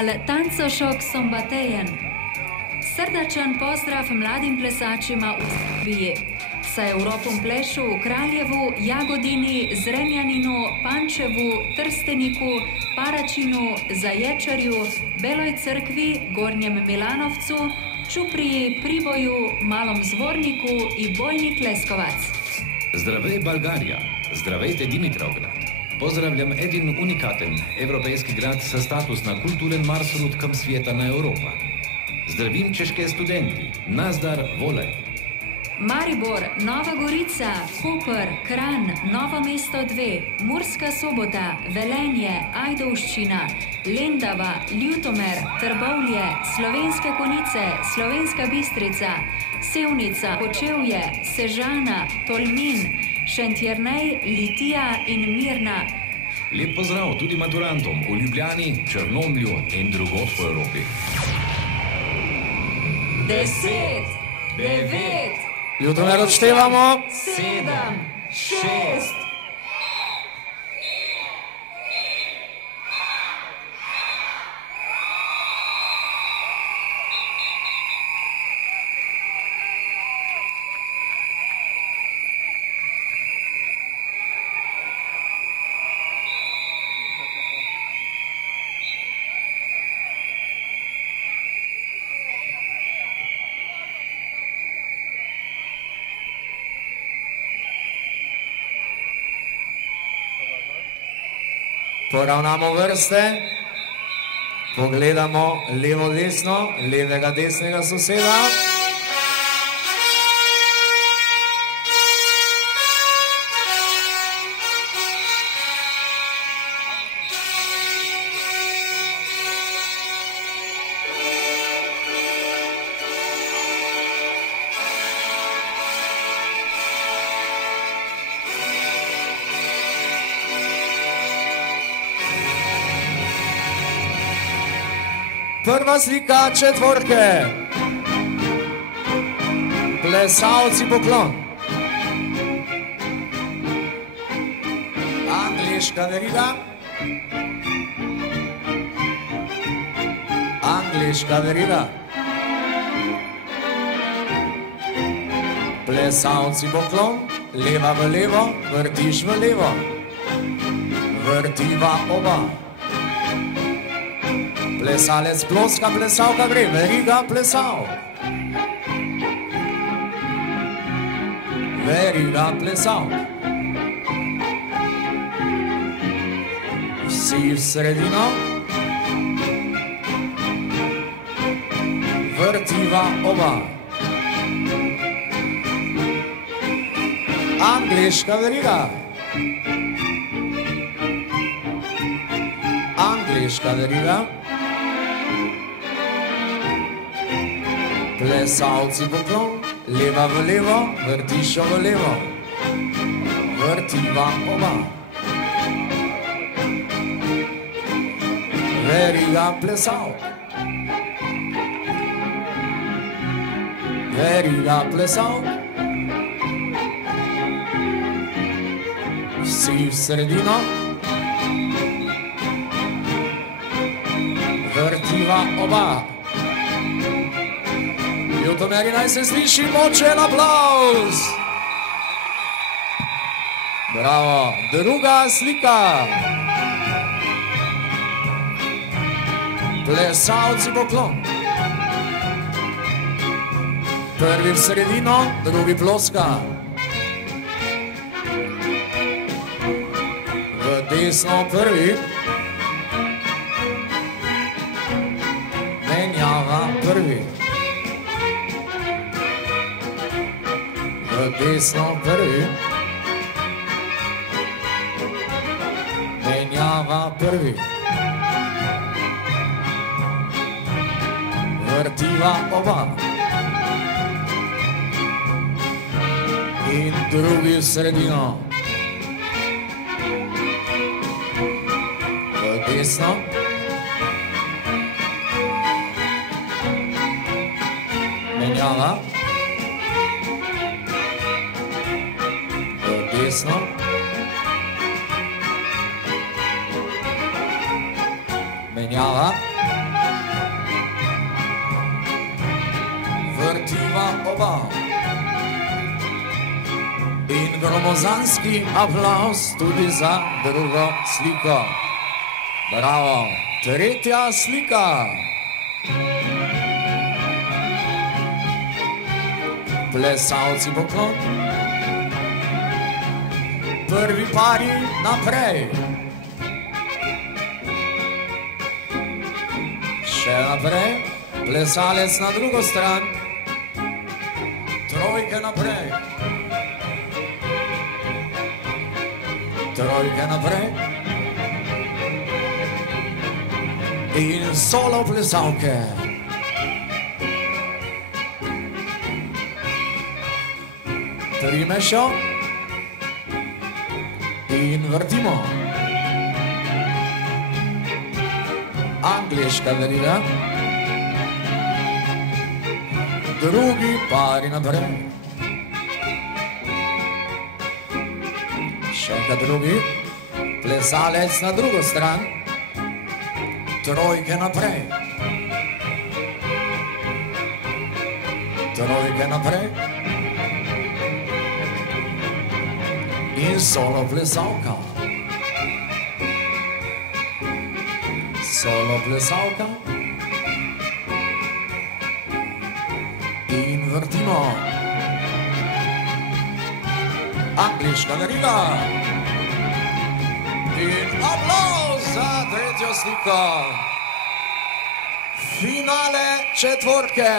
festival Tancošok Sombatejen. Srdačan pozdrav mladim plesačima v Srbiji. Sa Evropom plešu v Kraljevu, Jagodini, Zrenjaninu, Pančevu, Trsteniku, Paračinu, Zaječarju, Beloj Crkvi, Gornjem Milanovcu, Čupriji, Priboju, Malom Zvorniku i Bojnik Leskovac. Zdravej Bolgarija, zdravejte Dimitrovgrad. Pozdravljam edin unikaten evropejski grad sa status na kulturen marsrut kam svijetana Europa. Zdravim češke studenti, nazdar volej. Maribor, Nova Gorica, Koper, Kranj, Novo mesto 2, Murska Sobota, Velenje, Ajdovščina, Lendava, Ljutomer, Trbovlje, Slovenske Konjice, Slovenska Bistrica, Sevnica, Kočevje, Sežana, Tolmin, Šentjernej, Litija in Mirna. Lep pozdrav tudi maturantom v Ljubljani, Črnomlju in drugod po Evropi. 10, 9, Ljutomer odštevamo. 7, 6. Poravnamo vrste, pogledamo levo-desno, levega-desnega soseda. Prva slika četvorke. Plesalci poklon. Angliška veriga. Angliška veriga. Plesalci poklon. Leva v levo, vrtiš v levo. Vrtiva oba. Plesalec ploska, plesalka gre, veriga plesal. Veriga plesal. Vsi v sredino. Vrtiva oba. Angliška veriga. Angliška veriga. Plesalci poklon, leva v levo, vrtišo v levo, vrtiva oba. Veriga plesal. Veriga plesal. Vsi v sredino. Vrtiva oba. Ljutomeri, naj se sliši močen aplauz. Bravo, druga slika. Plesalci poklon. Prvi v sredino, drugi ploska. V desno prvi. Menjava prvi. V desno prvi. Menjava prvi. Vrtiva oba. In drugi v sredino. V desno. Menjava. Desno. Menjava. oba. In gromozanski aplavz tudi za drugo sliko. Bravo, tretja slika. Plesalci poklon. Prvi pari naprej. Še naprej. Plesalec na drugo stran. Trojke naprej. Trojke naprej. In solo plesalke. Primešo. In vrtimo. Angliška veriga. Drugi pari naprej. Še enkrat drugi. Plesalec na drugo stran. Trojke naprej. Trojke naprej. In solo plesalka. Solo plesalka. In vrtimo. Angliška veriga. In aplavz za tretjo sliko. Finale četvorke.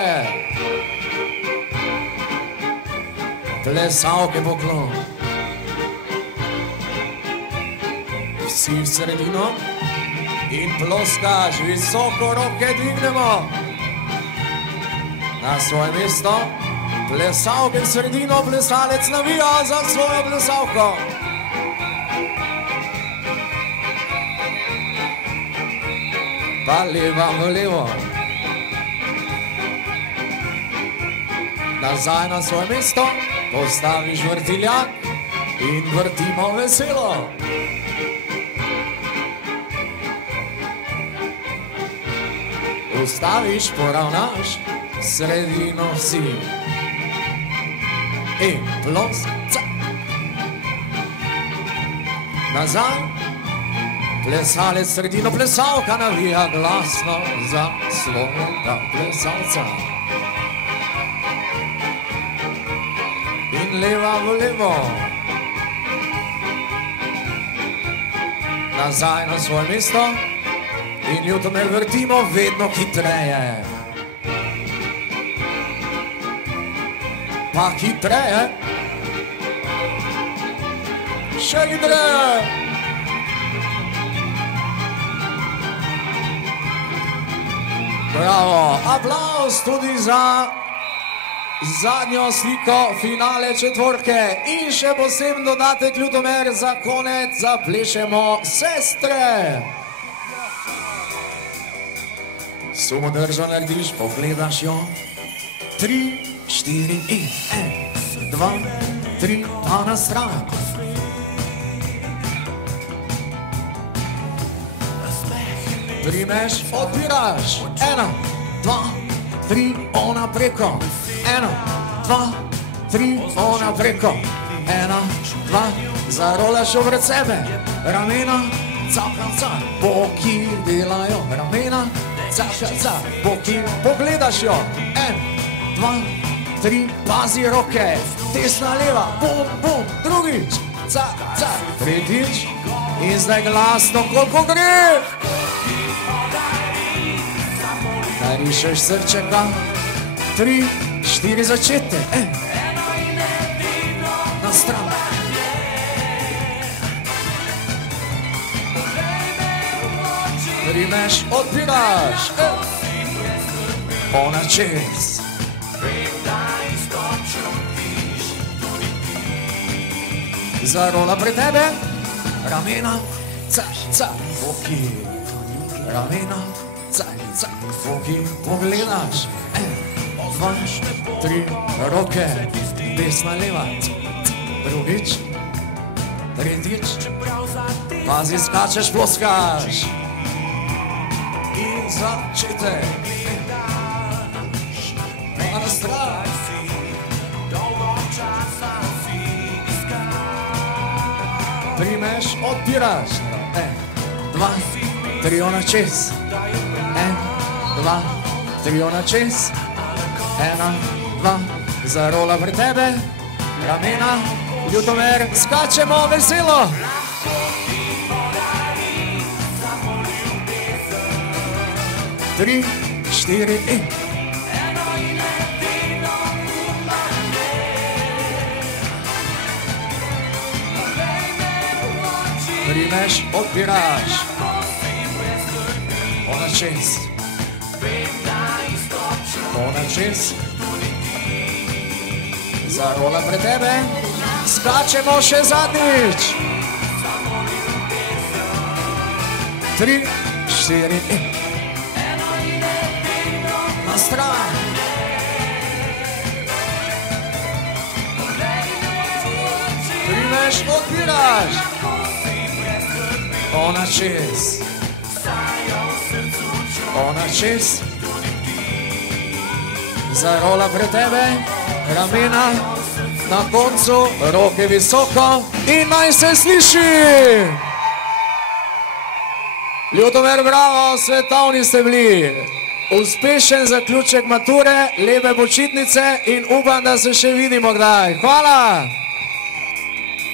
Plesalke poklon. Vsi v sredino in ploskaš, visoko roke dvignemo. Na svoje mesto, plesalke v sredino, plesalec navija za svojo plesalko. Pa leva v levo. Nazaj na svoje mesto, postaviš vrtiljak in vrtimo veselo. Ustaviš, poravnaš, sredino si. In ploska. Nazaj, plesalec sredino, plesalka navija glasno za svojega plesalca. In leva v levo. Nazaj na svoje mesto. In Ljutomer vrtimo vedno hitreje. Pa hitreje. Še hitreje. Bravo, aplavz tudi za zadnjo sliko finale četvorke. In še poseben dodatek, Ljutomer, za konec zaplešemo sestre. Sumo držo narediš, pogledaš jo. 3, 4 in 1, 2, 3, pa na stran. Primeš, odpiraš. 1, 2, 3, ona preko. 1, 2, 3, ona preko. 1, 2, zarolaš jo pred sebe. Ramena, cap, boki delajo. Ramena, cap, boki, pogledaš jo. 1, 2, 3, pazi roke. Desna, leva, bum, bum, drugič. Cap, tretjič. In zdaj glasno, koliko gre. Narišeš srčeka. 3, 4 začete. Na stran. Primeš, odpiraš. Ona čez. Zarola pri tebe. Ramena, cap, boki. Ramena, cap, boki. Pogledaš. 2, 3, roke. Desna, leva. Drugič. Tretjič. Pazi, skačeš, ploskaš. In začetek. Pa na stran. odpiraš. 1, 2, 3, ona čez. 1, 2, 3, ona čez. 1, 2, zarola pri tebe. Ramena, Ljutomer, skačemo veselo. 3, 4 in. Primeš, odpiraš. Ona čez. Ona čez. Zarola pred tebe. Skačemo še zadnjič. 3, 4 in. Na stran. Primeš, odpiraš. Ona čez. Ona čez. Zarola pred tebe. Ramena. Na koncu roke visoko. In naj se sliši. Ljutomer, bravo, svetovni ste bili. Uspešen zaključek mature, lepe počitnice in upam, da se še vidimo kdaj. Hvala!